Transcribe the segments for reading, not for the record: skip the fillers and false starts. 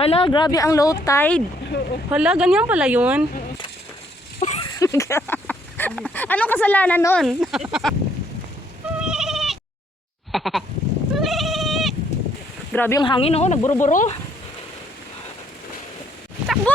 Hala, grabe ang low tide. Hala, ganyan pala yun. Anong kasalanan nun? Grabe yung hangin, oh, nagburo-buro. Takbo!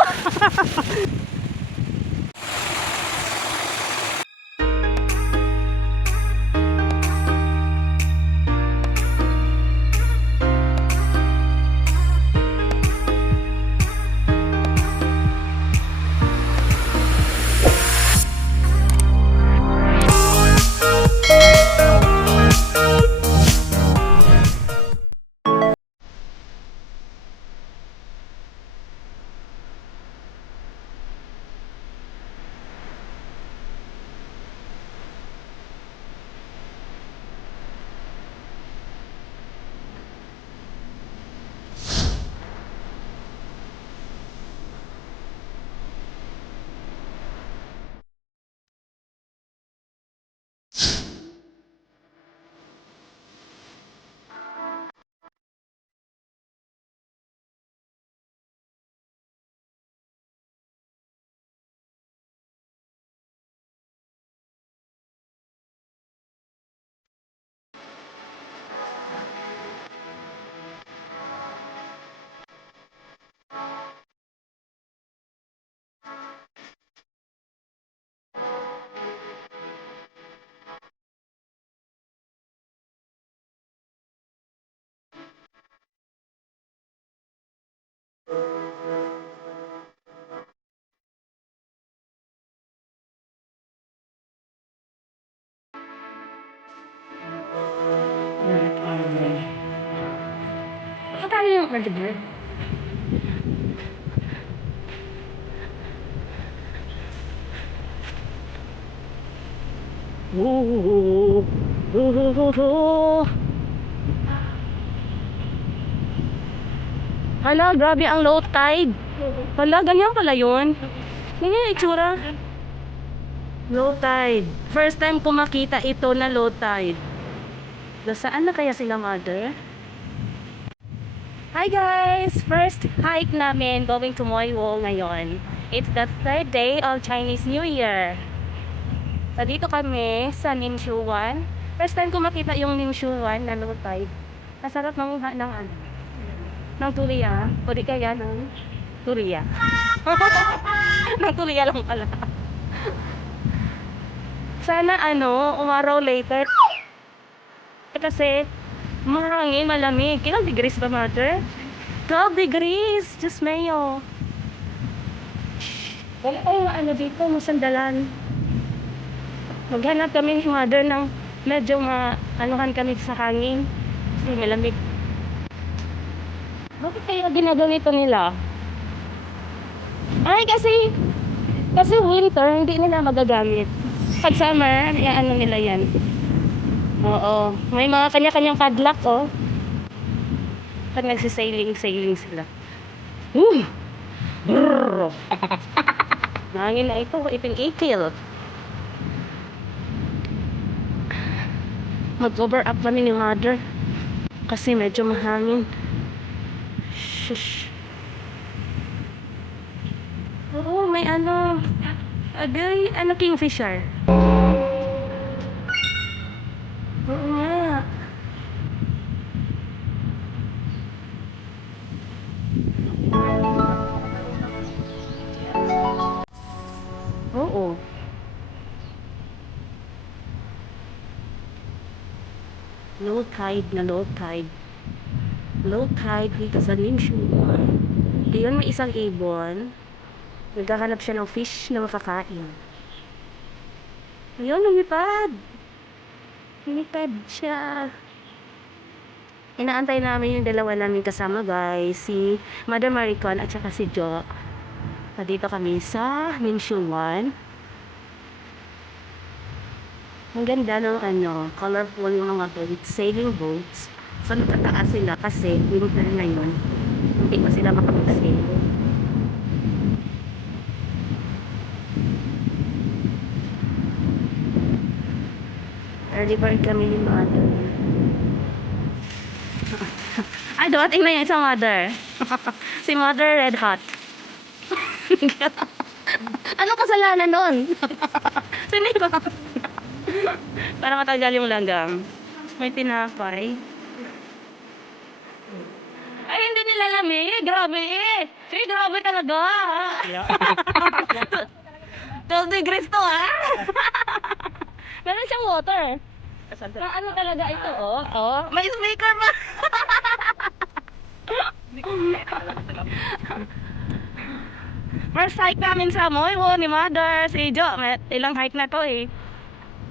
Saan tayo yung nag-bird? Hala, grabe ang low tide. Hala, ganyan pala yun. Ganyan yung itsura. Low tide. First time ko makita ito na low tide. Saan na kaya sila, mother? Hi guys! First hike namin going to Moiwo ngayon. It's the third day of Chinese New Year. Dito kami sa Nimshuwan. First time ko makita yung Nimshuwan na low tide. Masarap manguha ng ano? Ng tuliya. O di kaya ng tuliya. Ng tuliya lang pala. Sana ano, umaraw later. Kasi mahangin, malamig. Ilang degrees ba, mother? 12 degrees! Diyos mayo. Wala tayong ano dito, masandalan. Maghanap kami ni mother ng medyo anuhan kami sa hangin. Kasi malamig. Bakit kaya ginaganito nila? Ay, kasi winter, hindi nila magagamit. Pag summer, ano nila yan. Oo. May mga kanya-kanyang padlock, oh. Pag nagsisailing sila. Brrr. Hangin na ito, ipil-ipil. Mag-over up kami ni mother. Kasi medyo mahangin. Shush. Oo, may ano. Agay, kingfisher. Oo nga. Oo. Low tide na low tide. Low tide dito sa Nimshuwan. Diyon may isang ibon. Naghahanap siya ng fish na makakain. Ayun, lumipad. Lumipad siya. Inaantay namin yung dalawa namin kasama, guys. Si Mother Maricon at saka si Jo. Dito kami sa Nimshuwan. Ang ganda ng colorful yung mga boats, sailing boats. So natataas sila kasi winter ngayon. Hindi pa sila makapag-sail. Early bird kami ni mother. Ay, dumating na yung sa mother. Si mother red hot. Ano kasalanan nun? Sino ba? Para matagal yung langgam. May tinapay. Ay, hindi nila lamig. Grabe eh. Grabe talaga. 12 degrees to ah. Meron siyang water. Na ano talaga ito oh. Oh, may speaker pa. First hike namin sa Moiwo ni Mother, si Jo. Ilang hike na to eh.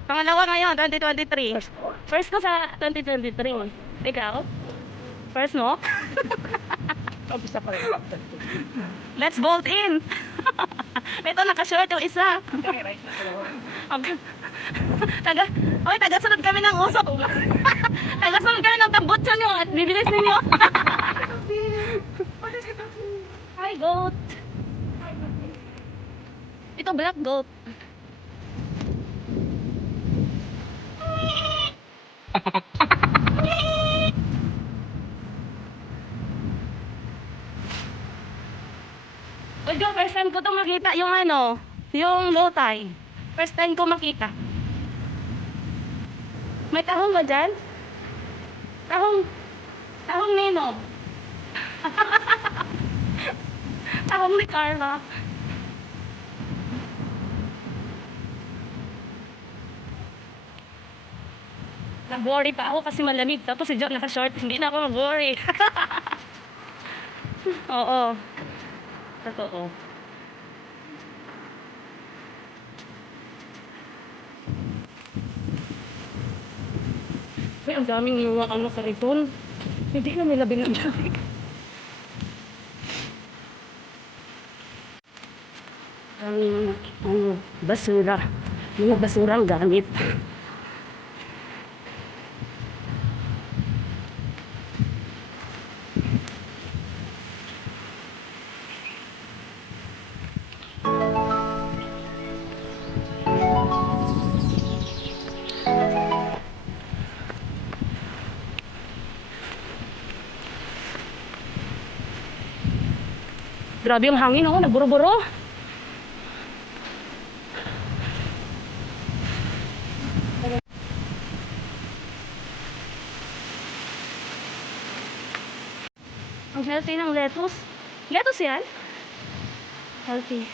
Pangalawa ngayon, 2023. First ko sa 2023. Ikaw? First mo? Let's bolt in. Ito nakashort yung isa. Okay. Taga-sunod kami ng usok. Taga-sunod kami ng tambutso nyo at bibilis ninyo. Hi, goat. Ito, black goat. Ito, first time ko ito makita yung ano, yung lotay. First time ko makita. May tahong ba dyan? Tahong, tahong nino. Tahong ni Carla. Nag-worry pa ako kasi malamig. Tapos si John naka-short. Hindi na ako mag-worry. Oo. Totoo. May ang daming yung ano sa riton. Hindi na nila binabalik. Ang basura. Mga basura ang gamit. Grabe yung hangin oh, nagburo-buro. Ang healthy ng lettuce. Lettuce yan? Healthy.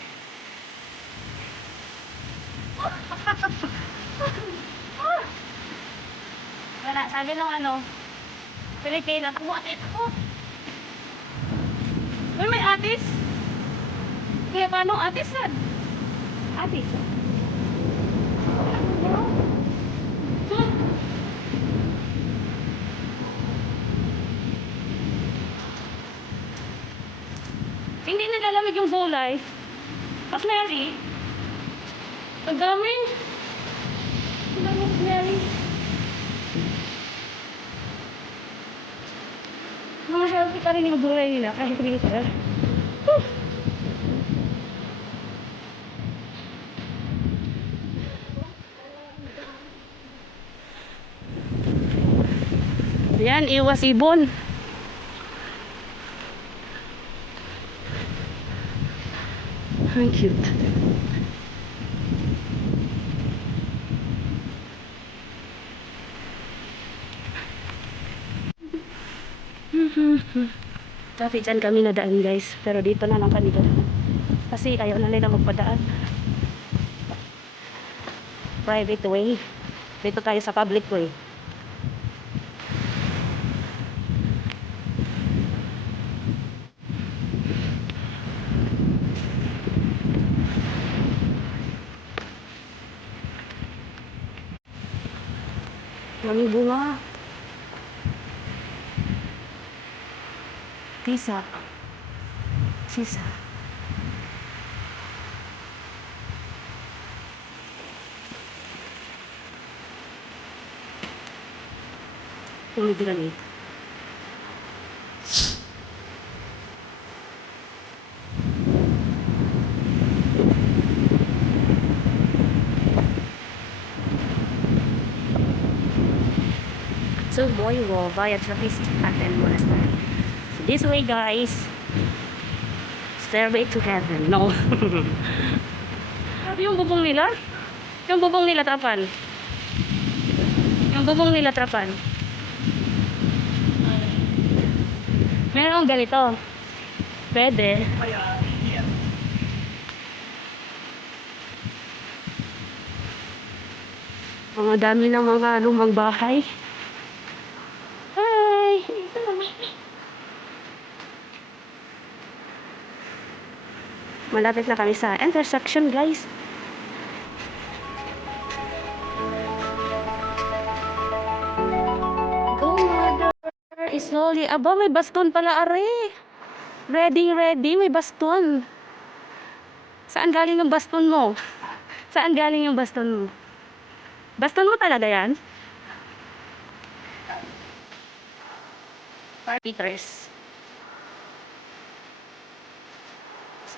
Wala, sabi ng ano, Pilipina, kumain ako. Uy, may atis. Kaya paano atis yan? Atis. Hindi nilalamig yung gulay. Mas Mary. Ang dami. Ang dami Mas Mary. Mga healthy pa rin yung gulay nila kahit winter. Yan, iwas ibon. Ang cute. Traffic dyan kami nadaan guys. Pero dito na lang kami doon. Kasi ayaw na nila magpadaan. Private way. Dito tayo sa public way. Maraming bunga. Tisa. Sisa. Pomegranate. So, Moiwo via Trappist at El Monastery. This way, guys. Stairway to heaven. No. Yung bubong nila? Yung bubong nila trapal. Yung bubong nila trapal. Meron ganito. Pwede. Mga dami ng mga lumang bahay. Hi! Malapit na kami sa intersection, guys. Go, mother! Slowly. Aba, may baston pala, are. Ready, ready. May baston. Saan galing yung baston mo? Saan galing yung baston mo? Baston mo talaga yan? Peters.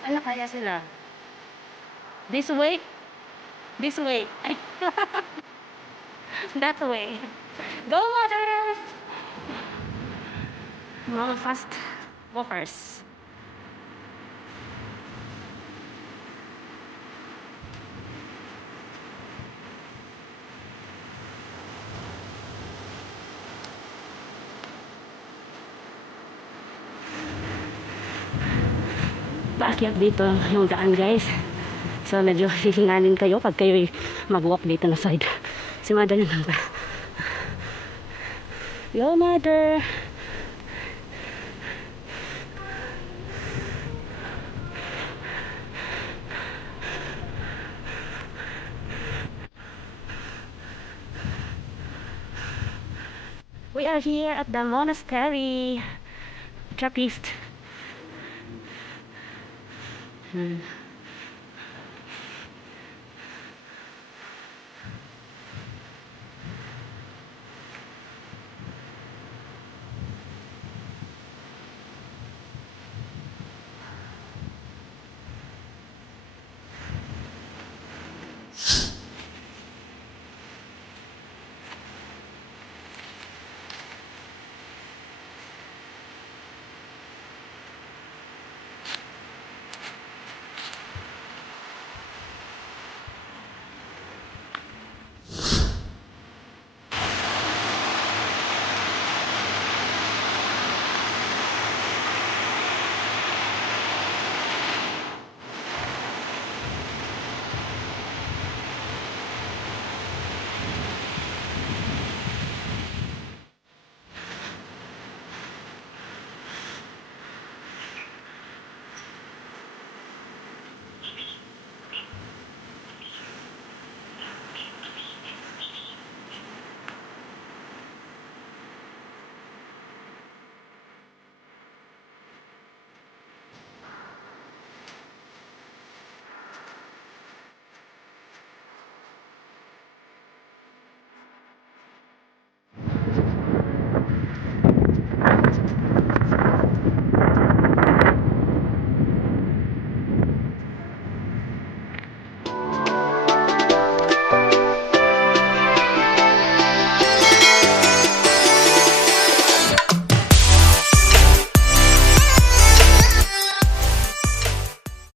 Saan na kaya sila? This way? This way. Ay. That way. Go, mother! Mga fast walkers. Paakyat dito yung daan, guys. So medyo hihinganin kayo pag kayo mag-walk dito na side. Si mother na lang ba? Yo, mother! We are here at the monastery. Trappist.